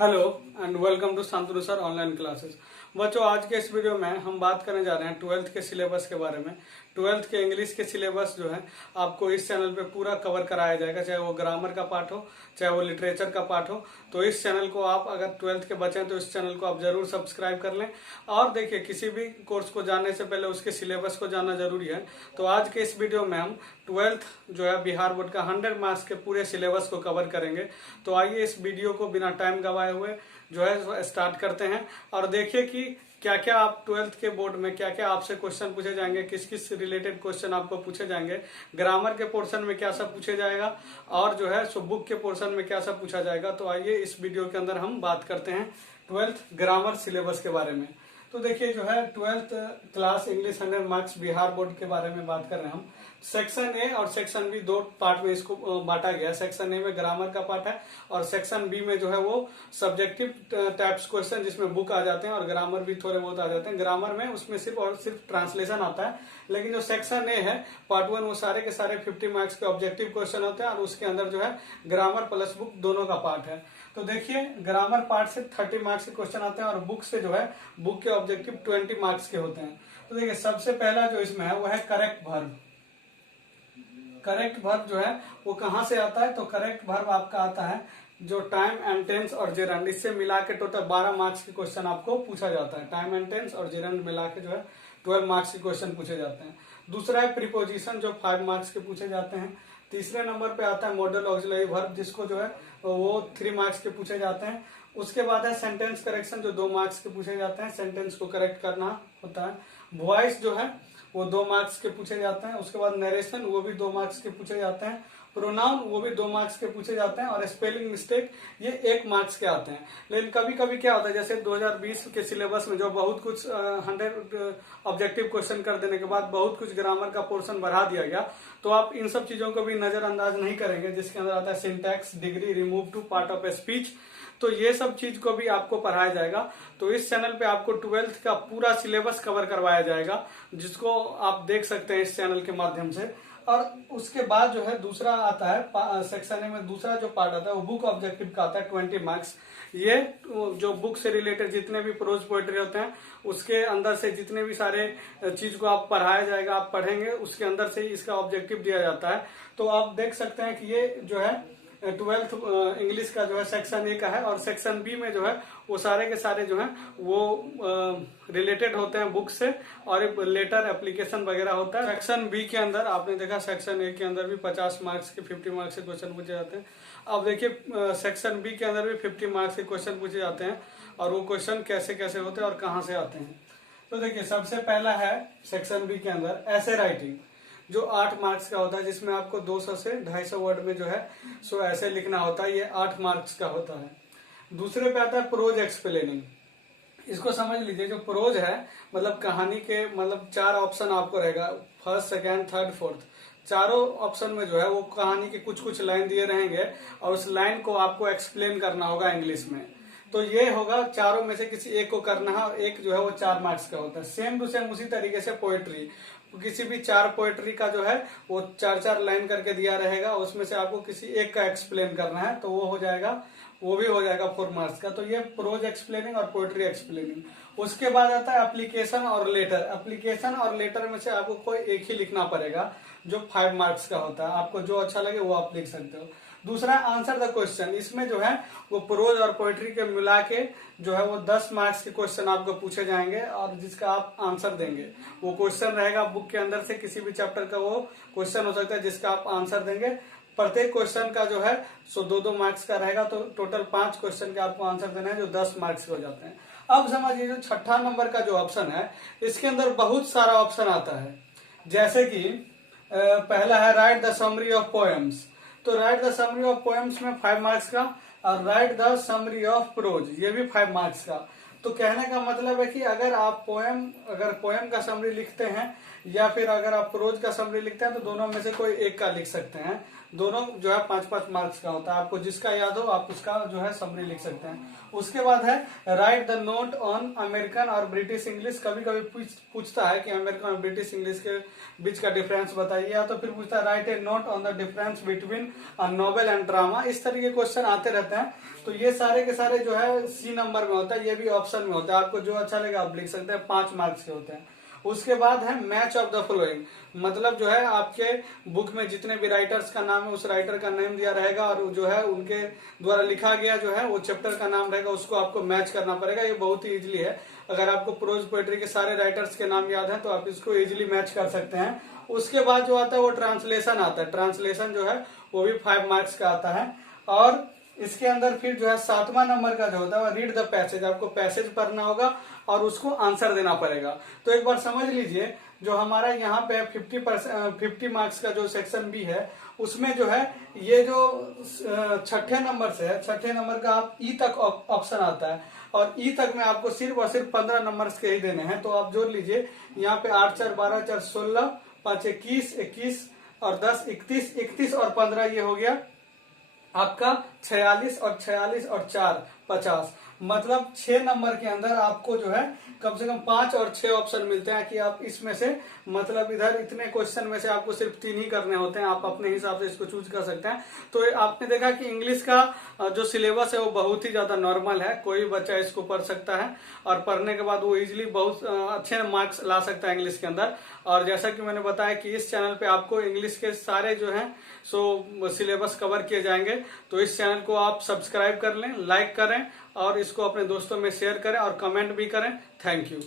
Hello and welcome to Shantanu sir online classes. बच्चों, आज के इस वीडियो में हम बात करने जा रहे हैं ट्वेल्थ के सिलेबस के बारे में। ट्वेल्थ के इंग्लिश के सिलेबस जो है आपको इस चैनल पे पूरा कवर कराया जाएगा, चाहे वो ग्रामर का पार्ट हो चाहे वो लिटरेचर का पार्ट हो। तो इस चैनल को आप अगर ट्वेल्थ के बच्चे हैं तो इस चैनल को आप जरूर सब्सक्राइब कर लें। और देखिए, किसी भी कोर्स को जानने से पहले उसके सिलेबस को जानना जरूरी है। तो आज के इस वीडियो में हम ट्वेल्थ जो है बिहार बोर्ड का 100 मार्क्स के पूरे सिलेबस को कवर करेंगे। तो आइए इस वीडियो को बिना टाइम गवाए हुए जो है स्टार्ट करते हैं और देखिए कि क्या क्या आप ट्वेल्थ के बोर्ड में क्या क्या आपसे क्वेश्चन पूछे जाएंगे, किस किस रिलेटेड क्वेश्चन आपको पूछे जाएंगे, ग्रामर के पोर्शन में क्या सब पूछे जाएगा और जो है सो बुक के पोर्शन में क्या सब पूछा जाएगा। तो आइए इस वीडियो के अंदर हम बात करते हैं ट्वेल्थ ग्रामर सिलेबस के बारे में। तो देखिए, जो है twelfth class English 100 marks Bihar board के बारे में बात कर रहे हैं हम। सेक्शन ए और सेक्शन बी दो पार्ट में इसको बांटा गया है। सेक्शन ए में ग्रामर का पार्ट है और सेक्शन बी में जो है वो सब्जेक्टिव टाइप्स क्वेश्चन जिसमें बुक आ जाते हैं और ग्रामर भी थोड़े बहुत आ जाते हैं। ग्रामर में उसमें सिर्फ और सिर्फ ट्रांसलेशन आता है, लेकिन जो सेक्शन ए है पार्ट 1 वो सारे के सारे 50 मार्क्स के ऑब्जेक्टिव क्वेश्चन होते हैं और उसके अंदर जो है ग्रामर प्लस बुक दोनों का पार्ट है। तो देखिए, ग्रामर पार्ट से 30 मार्क्स के क्वेश्चन आते हैं और बुक से जो है बुक के ऑब्जेक्टिव 20 मार्क्स के होते हैं। तो देखिए, सबसे पहला जो इसमें है वो है करेक्ट वर्ब। करेक्ट वर्ब जो है वो कहां से आता है, तो करेक्ट वर्ब आपका आता है जो टाइम एंड टेंस और जेरंड, इससे मिला के टोटल 12 मार्क्स के क्वेश्चन आपको पूछा जाता है। टाइम एंड टेंस और जेरंड मिला के जो है 12 मार्क्स के क्वेश्चन पूछे जाते हैं। दूसरा है प्रीपोजिशन जो 5 मार्क्स के पूछे जाते हैं। तीसरे नंबर पे आता है मॉडल ऑक्सिलरी वर्ब जिसको जो है वो 3 मार्क्स के पूछे जाते हैं। उसके बाद है सेंटेंस करेक्शन जो 2 मार्क्स के पूछे जाते हैं, सेंटेंस को करेक्ट करना होता है। वॉइस जो है वो 2 मार्क्स के पूछे जाते हैं। उसके बाद नरेशन वो भी 2 मार्क्स के पूछे जाते हैं। प्रोनाउन वो भी 2 मार्क्स के पूछे जाते हैं और स्पेलिंग मिस्टेक ये 1 मार्क्स के आते हैं। लेकिन कभी कभी क्या होता है, जैसे 2020 के सिलेबस में जो बहुत कुछ 100 ऑब्जेक्टिव क्वेश्चन कर देने के बाद बहुत कुछ ग्रामर का पोर्शन बढ़ा दिया गया, तो आप इन सब चीजों को भी नजरअंदाज नहीं करेंगे, जिसके अंदर आता है syntax, degree, remove to, part of speech. तो ये सब चीज को भी आपको पढ़ाया जाएगा। तो इस चैनल पे आपको ट्वेल्थ का पूरा सिलेबस कवर करवाया जाएगा, जिसको आप देख सकते हैं इस चैनल के माध्यम से। और उसके बाद जो है दूसरा आता है सेक्शन ए में दूसरा जो पार्ट आता है वो बुक ऑब्जेक्टिव का आता है 20 मार्क्स। ये जो बुक से रिलेटेड जितने भी प्रोज पोएट्री होते हैं उसके अंदर से जितने भी सारे चीज को आप पढ़ाया जाएगा, आप पढ़ेंगे, उसके अंदर से ही इसका ऑब्जेक्टिव दिया जाता है। तो आप देख सकते हैं कि ये जो है ट्वेल्थ इंग्लिश का जो है सेक्शन ए का है और सेक्शन बी में जो है वो सारे के सारे जो है वो रिलेटेड होते हैं बुक से और एक लेटर एप्लीकेशन वगैरह होता है। सेक्शन बी के अंदर आपने देखा सेक्शन ए के अंदर भी 50 मार्क्स के 50 मार्क्स के क्वेश्चन पूछे जाते हैं। अब देखिए, सेक्शन बी के अंदर भी 50 मार्क्स के क्वेश्चन पूछे जाते हैं और वो क्वेश्चन कैसे कैसे होते हैं और कहाँ से आते हैं। तो देखिए, सबसे पहला है सेक्शन बी के अंदर ऐसे राइटिंग जो 8 मार्क्स का होता है, जिसमें आपको 200 से 250 वर्ड में जो है सो ऐसे लिखना होता है। ये 8 मार्क्स का होता है। दूसरे पे आता है प्रोज एक्सप्लेनिंग। इसको समझ लीजिए, जो प्रोज है मतलब कहानी के मतलब 4 ऑप्शन आपको रहेगा, फर्स्ट, सेकेंड, थर्ड, फोर्थ। चारों ऑप्शन में जो है वो कहानी के कुछ कुछ लाइन दिए रहेंगे और उस लाइन को आपको एक्सप्लेन करना होगा इंग्लिश में। तो ये होगा चारों में से किसी एक को करना है और एक जो है वो 4 मार्क्स का होता है। सेम टू सेम उसी तरीके से पोएट्री, किसी भी 4 पोएट्री का जो है वो 4-4 लाइन करके दिया रहेगा, उसमें से आपको किसी एक का एक्सप्लेन करना है, तो वो हो जाएगा, वो भी हो जाएगा 4 मार्क्स का। तो ये प्रोज एक्सप्लेनिंग और पोएट्री एक्सप्लेनिंग। उसके बाद आता है एप्लीकेशन और लेटर। एप्लीकेशन और लेटर में से आपको कोई एक ही लिखना पड़ेगा जो 5 मार्क्स का होता है। आपको जो अच्छा लगे वो आप लिख सकते हो। दूसरा आंसर द क्वेश्चन। इसमें जो है वो प्रोज और पोएट्री के मिला के जो है वो 10 मार्क्स के क्वेश्चन आपको पूछे जाएंगे और जिसका आप आंसर देंगे। वो क्वेश्चन रहेगा बुक के अंदर से, किसी भी चैप्टर का वो क्वेश्चन हो सकता है जिसका आप आंसर देंगे। प्रत्येक क्वेश्चन का जो है सो 2-2 मार्क्स का रहेगा, तो टोटल 5 क्वेश्चन के आपको आंसर देना है जो 10 मार्क्स के हो जाते हैं। अब समझिए, जो 6ठा नंबर का जो ऑप्शन है इसके अंदर बहुत सारा ऑप्शन आता है। जैसे कि पहला है write the summary of poems. तो write the summary of poems में 5 मार्क्स का और write the summary of prose ये भी 5 मार्क्स का। तो कहने का मतलब है कि अगर आप पोएम का समरी लिखते हैं या फिर अगर आप प्रोज का समरी लिखते हैं तो दोनों में से कोई एक का लिख सकते हैं। दोनों जो है 5-5 मार्क्स का होता है। आपको जिसका याद हो आप उसका जो है समरी लिख सकते हैं। उसके बाद है write the note on American और ब्रिटिश इंग्लिश। कभी कभी पूछता है कि अमेरिकन और ब्रिटिश इंग्लिश के बीच का डिफरेंस बताइए, या तो फिर पूछता है right A note on the difference between novel and drama. इस तरह के क्वेश्चन आते रहते हैं। तो ये सारे के सारे जो है सी नंबर में होता है, ये भी ऑप्शन में होता है। आपको जो अच्छा लगे आप लिख सकते हैं, 5 मार्क्स के होते हैं। उसके बाद है मैच ऑफ द फॉलोइंग, मतलब जो है आपके बुक में जितने भी राइटर्स का नाम है उस राइटर का नेम दिया रहेगा और जो है उनके द्वारा लिखा गया जो है वो चैप्टर का नाम रहेगा, उसको आपको मैच करना पड़ेगा। ये बहुत ही इजीली है। अगर आपको प्रोज पोएट्री के सारे राइटर्स के नाम याद है तो आप इसको इजीली मैच कर सकते हैं। उसके बाद जो आता है वो ट्रांसलेशन आता है। ट्रांसलेशन जो है वो भी 5 मार्क्स का आता है। और इसके अंदर फिर जो है 7वां नंबर का जो होता है रीड द पैसेज। आपको पैसेज पढ़ना होगा और उसको आंसर देना पड़ेगा। तो एक बार समझ लीजिए, जो हमारा यहाँ पे 50 मार्क्स का जो सेक्शन बी है उसमें जो है ये जो 6ठे नंबर से है, 6ठे नंबर का आप ई तक ऑप्शन आता है और ई तक में आपको सिर्फ और सिर्फ 15 नंबर के ही देने हैं। तो आप जोड़ लीजिए, यहाँ पे 8 4 12 4 16 5 21 21 और 10 31 और 15, ये हो गया आपका 46 और 46 और 4 50। मतलब 6 नंबर के अंदर आपको जो है कम से कम 5 और 6 ऑप्शन मिलते हैं कि आप इसमें से मतलब इधर इतने क्वेश्चन में से आपको सिर्फ 3 ही करने होते हैं। आप अपने हिसाब से इसको चूज कर सकते हैं। तो आपने देखा कि इंग्लिश का जो सिलेबस है वो बहुत ही ज्यादा नॉर्मल है। कोई भी बच्चा इसको पढ़ सकता है और पढ़ने के बाद वो इजिली बहुत अच्छे मार्क्स ला सकता है इंग्लिश के अंदर। और जैसा कि मैंने बताया कि इस चैनल पे आपको इंग्लिश के सारे जो है सो सिलेबस कवर किए जाएंगे। तो इस चैनल को आप सब्सक्राइब कर लें, लाइक करें और इसको अपने दोस्तों में शेयर करें और कमेंट भी करें। Thank you.